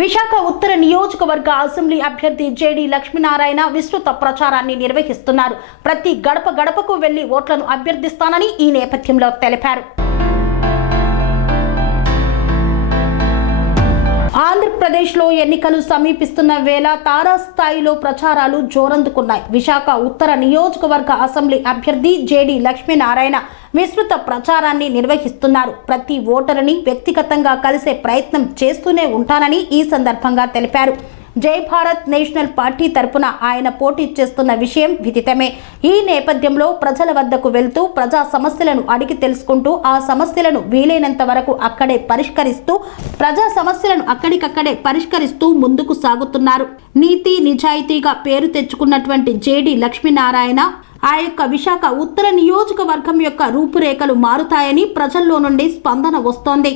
విశాఖ ఉత్తర నియోజకవర్గ అసెంబ్లీ అభ్యర్థి జేడి లక్ష్మీనారాయణ విస్తృత ప్రచారాన్ని నిర్వహిస్తున్నారు. ప్రతి గడప గడపకు వెళ్లి ఓట్లను అభ్యర్థిస్తానని ఈ నేపథ్యంలో తెలిపారు. ఆంధ్రప్రదేశ్లో ఎన్నికలు సమీపిస్తున్న వేళ తారాస్థాయిలో ప్రచారాలు జోరందుకున్నాయి. విశాఖ ఉత్తర నియోజకవర్గ అసెంబ్లీ అభ్యర్థి జేడి లక్ష్మీనారాయణ విస్తృత ప్రచారాన్ని నిర్వహిస్తున్నారు. ప్రతి ఓటరుని వ్యక్తిగతంగా కలిసే ప్రయత్నం చేస్తూనే ఉంటానని ఈ సందర్భంగా తెలిపారు. జై భారత్ నేషనల్ పార్టీ తరపున ఆయన పోటీ చేస్తున్న విషయం విదితమే. ఈ నేపథ్యంలో ప్రజల వద్దకు వెళ్తూ ప్రజా సమస్యలను అడిగి తెలుసుకుంటూ ఆ సమస్యలను వీలైనంత వరకు అక్కడికక్కడే పరిష్కరిస్తూ ముందుకు సాగుతున్నారు. నీతి నిజాయితీగా పేరు తెచ్చుకున్నటువంటి జేడి లక్ష్మీనారాయణ ఆ యొక్క విశాఖ ఉత్తర నియోజకవర్గం యొక్క రూపురేఖలు మారుతాయని ప్రజల్లో నుండి స్పందన వస్తోంది.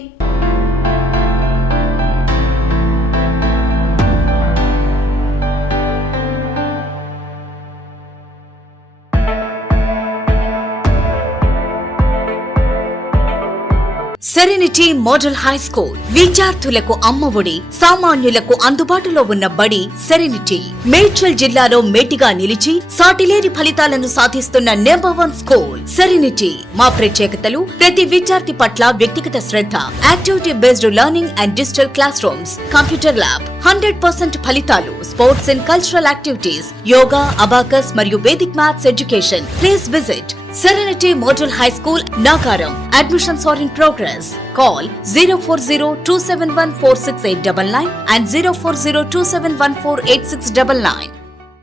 సెరెనిటీ మోడల్ హై స్కూల్ విద్యార్థులకు అమ్మఒడి, సామాన్యులకు అందుబాటులో ఉన్న బడి సెరెనిటీ. మేడ్చల్ జిల్లాలో మేటిగా నిలిచి సాటిలేని ఫలితాలను సాధిస్తున్న నెంబర్ 1 స్కూల్ సెరెనిటీ. మా ప్రత్యేకతలు ప్రతి విద్యార్థి పట్ల వ్యక్తిగత శ్రద్ధ, activity based learning and digital classrooms, computer lab, 100% ఫలితాలు, sports and cultural activities, yoga, abacus మరియు Vedic maths education. Please visit Serenity Model High School, Nagaram. Admissions are in progress. Call 040-271-46899 and 040-271-48699.